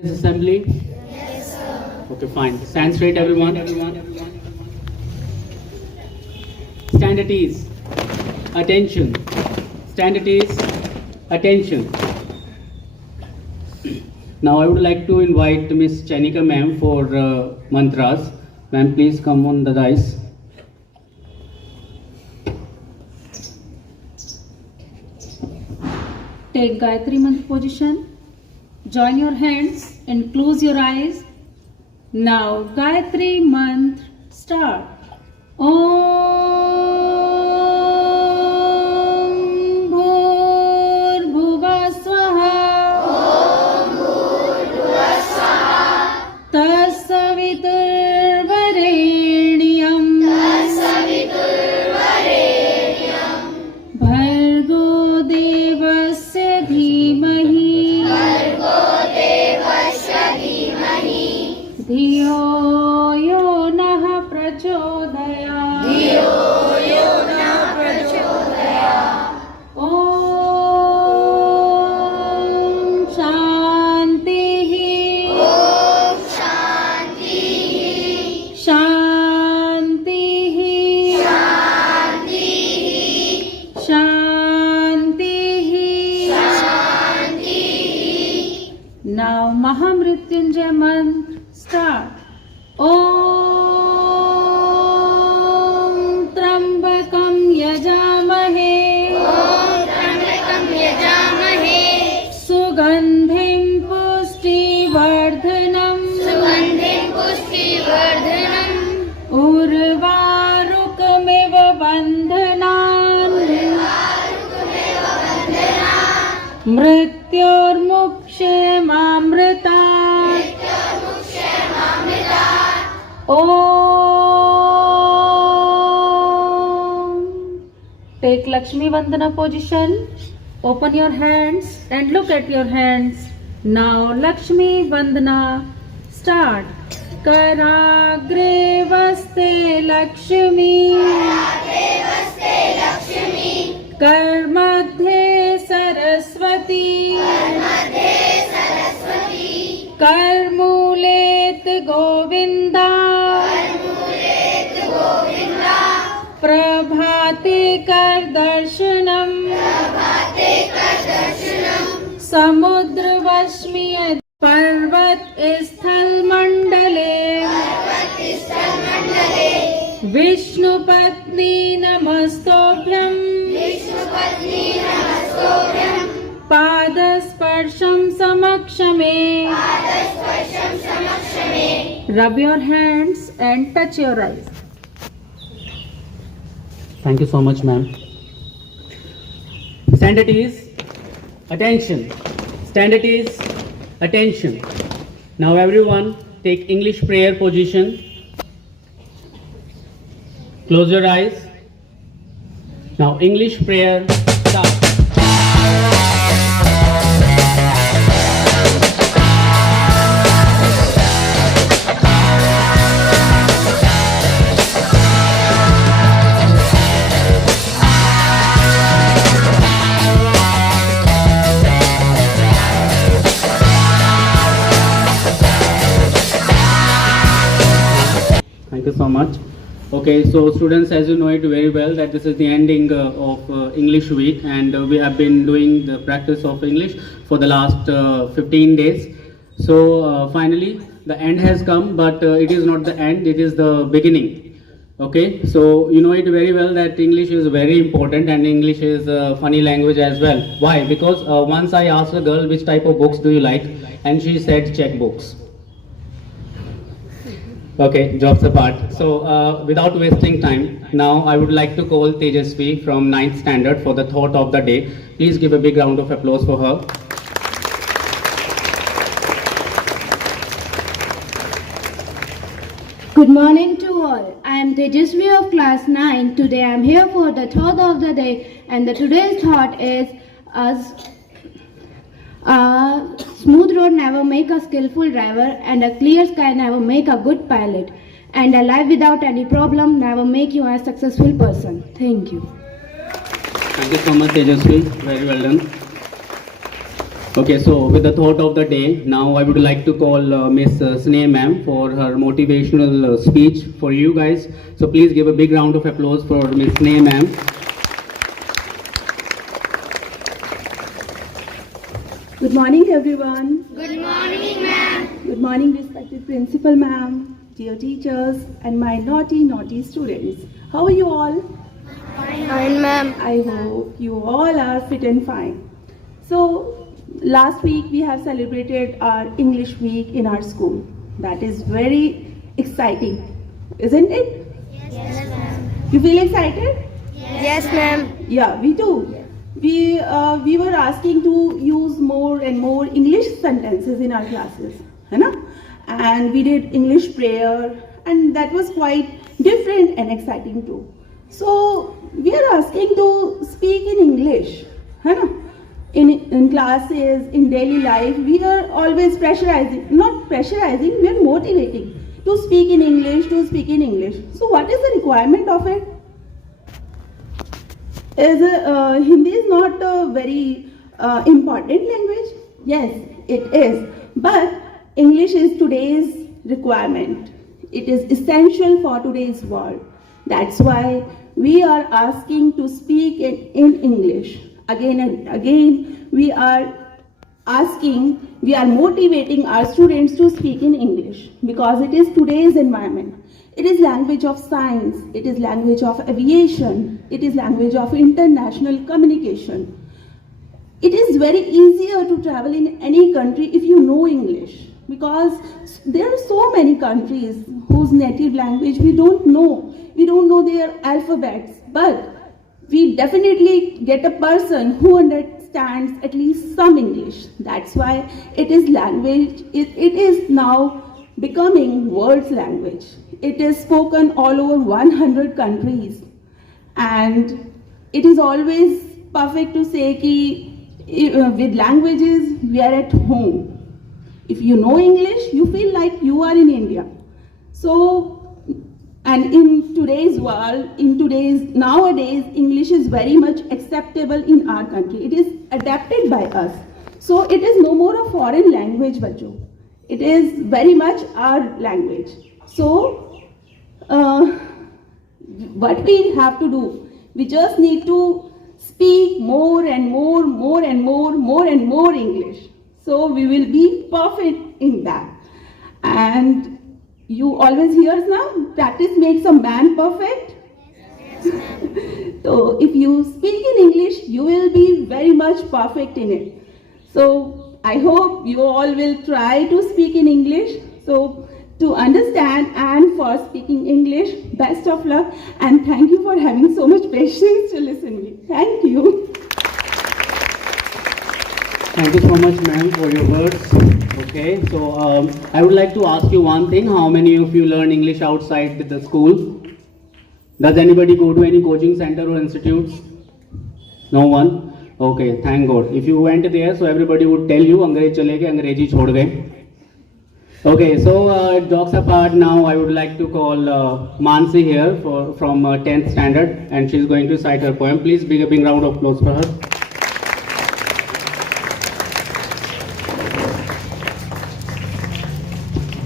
This assembly? Yes, sir. Okay, fine. Stand straight, everyone. Stand at ease. Attention. Stand at ease. Attention. Now I would like to invite Miss Chanika ma'am for mantras. Ma'am, please come on the dais. Take Gayatri Mantra position. Join your hands and close your eyes. Now Gayatri Mantra start. Om Bhur-Bhuvah Swaha. Om Bhur-Bhuvah Swaha. Tassavitur-Varenyam. Tassavitur-Varenyam. Bhargo Devasya Dhimahi. Bhargo Devasya Dhimahi. Dhiyo yo nah prachodayat. Dhiyo yo nah prachodayat. Om Shantihi. Om Shantihi. Shantihi. Shantihi. Shantihi. Shantihi. Now Mahamrityunjay mantra start. Om Trambakam Yajamahe. Om Trambakam Yajamahe. Sugandhim Pushtivardhanam. Sugandhim Pushtivardhanam. Urvarukamiva Bandhanan. Urvarukamiva Bandhanan. Mrityormukshemamrita. Om. Take Lakshmi Vandana position. Open your hands and look at your hands. Now Lakshmi Vandana start. Karagre vaste Lakshmi. Karagre vaste Lakshmi. Karmadhe Saraswati. Karmadhe Saraswati. Karmulet Govinda. Karmulet Govinda. Prabhate Kar Darshanam. Prabhate Kar Darshanam. Samudra Vashmi Parvat Isthal Mandale. Parvat Isthal Mandale. Vishnu Patni Namastobhyam. Vishnu Patni Namastobhyam. Padasparsham samakshame. Padasparsham samakshame. Rub your hands and touch your eyes. Thank you so much, ma'am. Stand at ease. Attention. Stand at ease. Attention. Now everyone take English prayer position. Close your eyes. Now English prayer start. Thank you so much. Okay, so students, as you know it very well that this is the ending of English week, and we have been doing the practice of English for the last 15 days. So finally the end has come, but it is not the end, it is the beginning. Okay, so you know it very well that English is very important, and English is a funny language as well. Why? Because once I asked a girl which type of books do you like, and she said checkbooks. Okay, jokes apart. So without wasting time, now I would like to call Tejasvi from 9th standard for the thought of the day. Please give a big round of applause for her. Good morning to all. I am Tejasvi of class 9. Today I am here for the thought of the day, and today's thought is a smooth road never make a skillful driver, and a clear sky never make a good pilot, and a life without any problem never make you a successful person. Thank you. Thank you so much, Tejasvi. Very well done. Okay, so with the thought of the day, now I would like to call Miss Sneh ma'am for her motivational speech for you guys. So please give a big round of applause for Miss Sneh ma'am. Good morning, everyone. Good morning, ma'am. Good morning, respected principal, ma'am, dear teachers, and my naughty students. How are you all? Fine, ma'am. I hope you all are fit and fine. So, last week we have celebrated our English week in our school. That is very exciting, isn't it? Yes, ma'am. You feel excited? Yes, ma'am. Yeah, we do. We were asking to use more and more English sentences in our classes, है ना? And we did English prayer, and that was quite different and exciting too. So we are asking to speak in English, है ना? In classes, in daily life, we are always pressurizing, not pressurizing, we are motivating to speak in English, So what is the requirement of it? Hindi is not a very important language. Yes, it is. But English is today's requirement. It is essential for today's world. That's why we are asking to speak in English. Again and again, we are motivating our students to speak in English because it is today's environment. It is language of science, it is language of aviation, it is language of international communication. It is very easier to travel in any country if you know English because there are so many countries whose native language we don't know. We don't know their alphabets, but we definitely get a person who understands at least some English. That's why it is language, it is now becoming world's language. It is spoken all over 100 countries, and it is always perfect to say that with languages we are at home. If you know English, you feel like you are in India. So, and in today's world, nowadays, English is very much acceptable in our country. It is adapted by us. So it is no more a foreign language, bachcho. It is very much our language. So, what we have to do, we just need to speak more and more English. So we will be perfect in that. And you always hear now, practice makes a man perfect. So if you speak in English, you will be very much perfect in it. So I hope you all will try to speak in English. So to understand and for speaking English, best of luck, and thank you for having so much patience to listen to me. Thank you. Thank you so much, ma'am, for your words. Okay, so I would like to ask you one thing. How many of you learn English outside the school? Does anybody go to any coaching center or institutes? No one? Okay, thank God. If you went there, so everybody would tell you, Angrez chale gaye, Angrezi chhod gaye. Okay, so jokes apart, now I would like to call Mansi here from 10th standard, and she's going to recite her poem. Please big a big round of applause for her.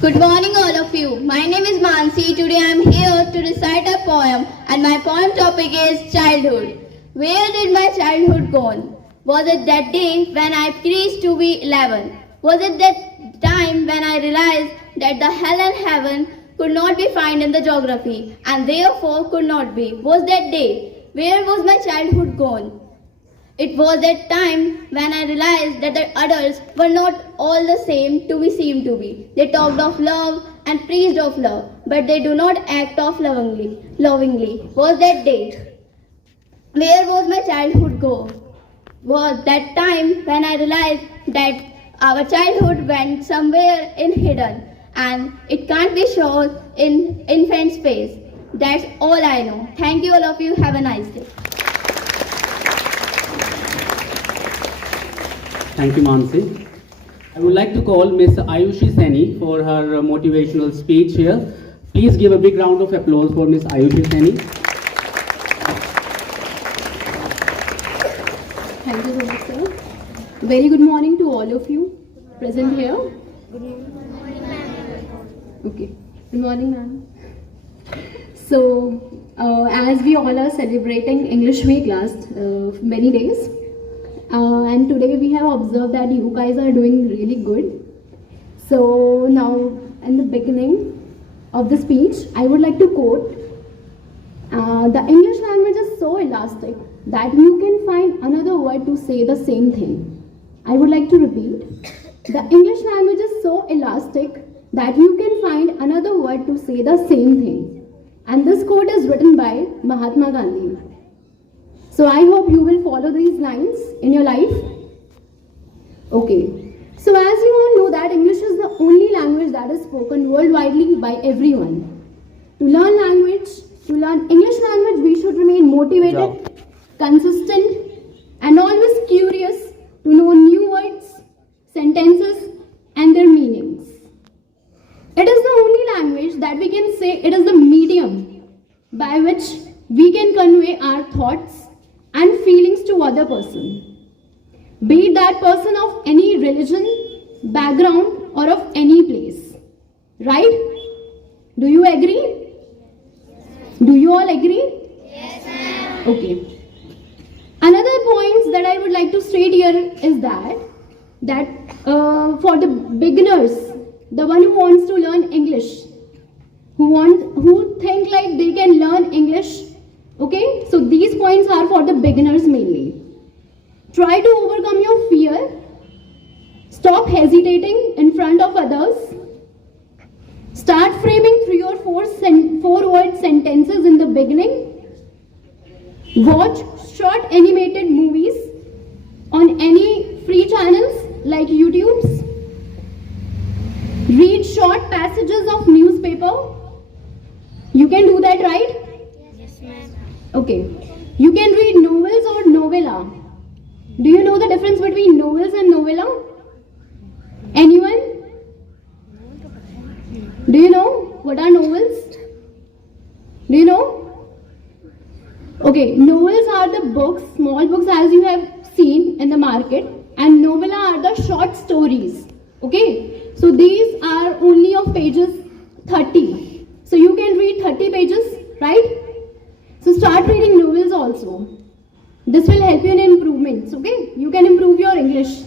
Good morning, all of you. My name is Mansi. Today I am here to recite a poem, and my poem topic is childhood. Where did my childhood gone? Was it that day when I preached to be 11? Was it that time when I realized that the hell and heaven could not be found in the geography and therefore could not be? Was that day? Where was my childhood gone? It was that time when I realized that the adults were not all the same to be seemed to be. They talked of love and preached of love, but they do not act of lovingly. Was that day? Where was my childhood go? Was that time when I realized that our childhood went somewhere in hidden and it can't be shown in infant space. That's all I know. Thank you all of you. Have a nice day. Thank you, Mansi. I would like to call Miss Ayushi Seni for her motivational speech here. Please give a big round of applause for Miss Ayushi Seni. Thank you so much, sir. Very good morning to all of you present here. Okay. Good morning, ma'am. So, as we all are celebrating English Week last many days, and today we have observed that you guys are doing really good. So now, in the beginning of the speech, I would like to quote, the English language is so elastic that you can find another word to say the same thing. I would like to repeat, the English language is so elastic that you can find another word to say the same thing. And this quote is written by Mahatma Gandhi. So I hope you will follow these lines in your life. Okay. So as you all know that English is the only language that is spoken worldwide by everyone. To learn language, to learn English language, we should remain motivated, consistent, and always curious to know new words, sentences, and their meanings. It is the only language that we can say it is the medium by which we can convey our thoughts and feelings to other person. Be it that person of any religion, background, or of any place. Right? Do you agree? Do you all agree? Yes, ma'am. Okay. Another point that I would like to state here is that for the beginners, the one who wants to learn English, who think like they can learn English, okay? So these points are for the beginners mainly. Try to overcome your fear. Stop hesitating in front of others. Start framing 3 or 4 word sentences in the beginning. Watch short animated movies on any free channels like YouTube's. Read short passages of newspaper. You can do that, right? Yes, ma'am. Okay. You can read novels or novella. Do you know the difference between novels and novella? Anyone? Do you know what are novels? Do you know? Okay, novels are the books, small books as you have seen in the market, and novella are the short stories. Okay, so these are only of pages 30. So you can read 30 pages, right? So start reading novels also. This will help you in improvements, okay? You can improve your English.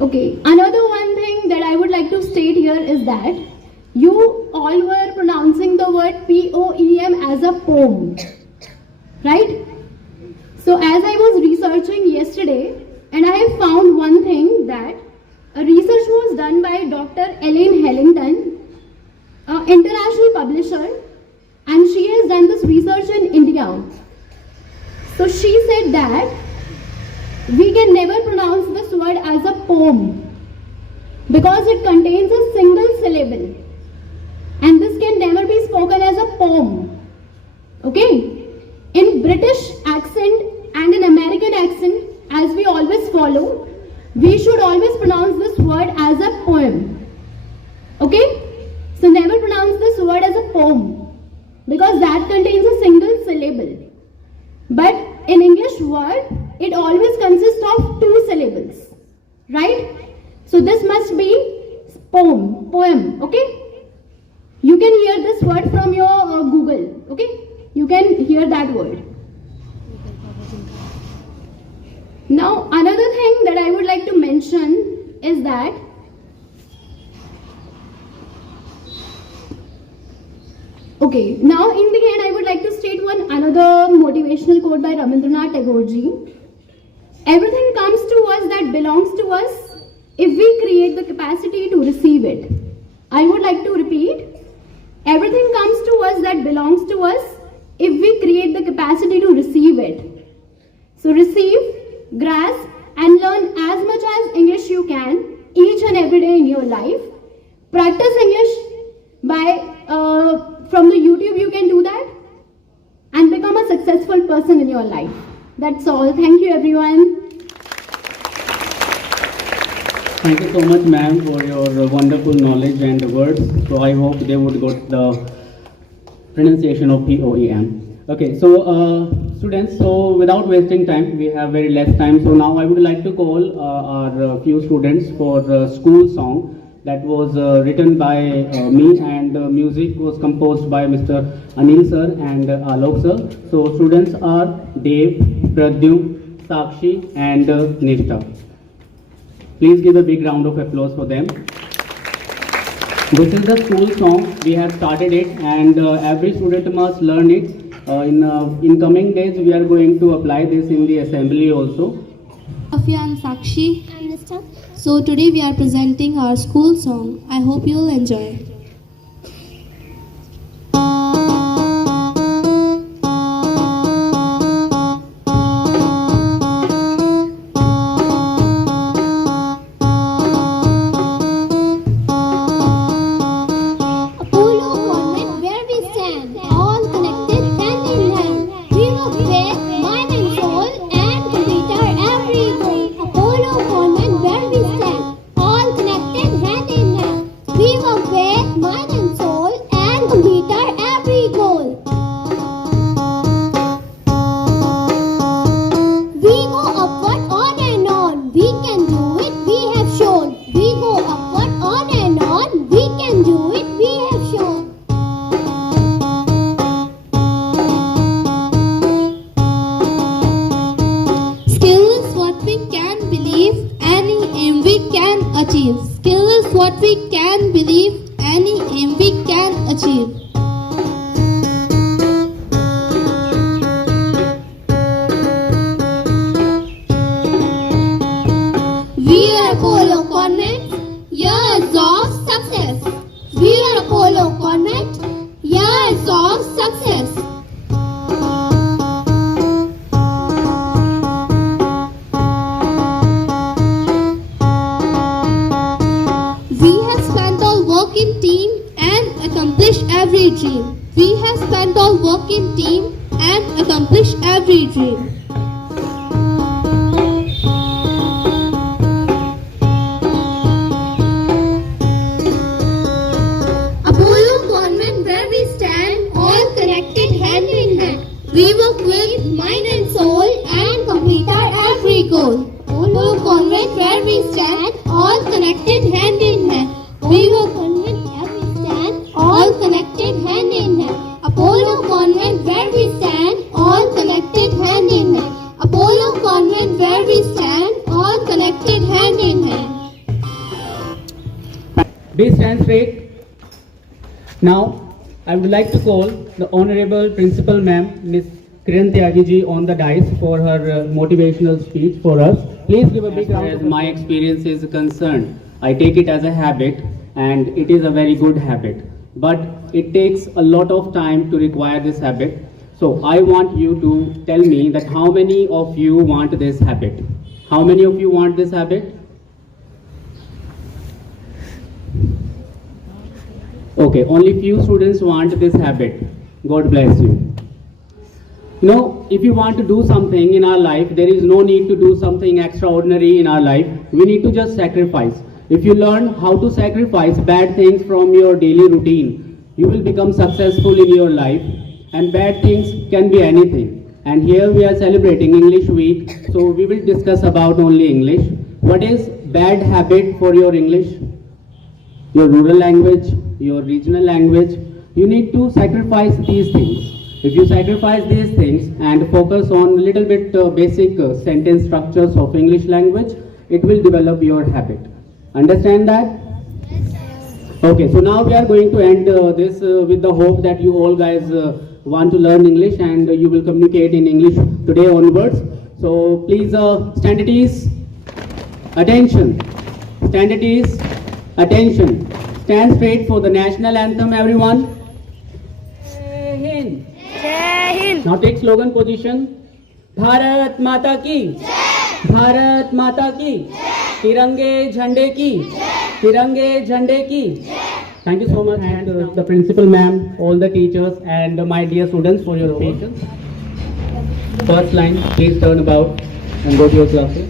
Okay, another one thing that I would like to state here is that you all were pronouncing the word POEM as a poem, right? So as I was researching yesterday, and I have found one thing that a research was done by Dr. Elaine Hellington, an international publisher, and she has done this research in India. So she said that we can never pronounce this word as a poem because it contains a single syllable, and this can never be spoken as a poem. Okay? In British accent and in American accent, as we always follow, we should always pronounce this word as a poem. Okay? So never pronounce this word as a poem because that contains a single syllable. But in English word, it always consists of 2 syllables, right? So this must be poem, okay? You can hear this word from your Google, okay? You can hear that word. Now, another thing that I would like to mention is that okay, now in the end I would like to state another motivational quote by Rabindranath Tagore ji. Everything comes to us that belongs to us if we create the capacity to receive it. I would like to repeat. Everything comes to us that belongs to us if we create the capacity to receive it. So receive, grasp, and learn as much as English you can each and every day in your life. Practice English by from the YouTube, you can do that and become a successful person in your life. That's all. Thank you, everyone. Thank you so much, ma'am, for your wonderful knowledge and words. So I hope they would got the pronunciation of POEM. Okay, so Students, so without wasting time, we have very less time. So now I would like to call our few students for school song that was written by me, and music was composed by Mr. Anil sir and Alok sir. So students are Dev, Pradyum, Sakshi and Nishta. Please give a big round of applause for them. This is the school song. We have started it, and every student must learn it. In coming days, we are going to apply this in the assembly also. I'm Sakshi. I'm Nishta. So today we are presenting our school song. I hope you will enjoy. Skill is what we can believe, any aim we can achieve. We are Apollo Convent, years of success. We are Apollo Convent, years of success. In team and accomplish every dream. We have spent our work in team and accomplish every dream. Apollo Convent, where we stand, all connected hand in hand. We work with mind and soul and complete our every goal. Apollo Convent, where we stand, all connected hand in hand. We work all connected hand in hand. Apollo Convent, where we stand, all connected hand in hand. Apollo Convent, where we stand, all connected hand in hand. Please stand straight. Now, I would like to call the Honorable Principal Ma'am, Miss Kiran Tyagi ji, on the dais for her motivational speech for us. Please give a big round of applause. As my experience is concerned, I take it as a habit, and it is a very good habit. But it takes a lot of time to require this habit. So I want you to tell me that how many of you want this habit? How many of you want this habit? Okay, only few students want this habit. God bless you. You know, if you want to do something in our life, there is no need to do something extraordinary in our life. We need to just sacrifice. If you learn how to sacrifice bad things from your daily routine, you will become successful in your life. And bad things can be anything. And here we are celebrating English Week, so we will discuss about only English. What is bad habit for your English? Your rural language, your regional language. You need to sacrifice these things. If you sacrifice these things and focus on a little bit basic sentence structures of English language, it will develop your habit. Understand that? Okay, so now we are going to end this with the hope that you all guys want to learn English and you will communicate in English today onwards. So please stand at ease. Attention. Stand at ease. Attention. Stand straight for the national anthem, everyone. Jai Hind. Jai Hind. Now take slogan position. Bharat Mata Ki. Jai. Bharat Mata Ki. Jai. तिरंगे झंडे की, तिरंगे झंडे की. Thank you so much, and the principal ma'am, all the teachers, and my dear students for your patience. First line, please turn about and go to your classes.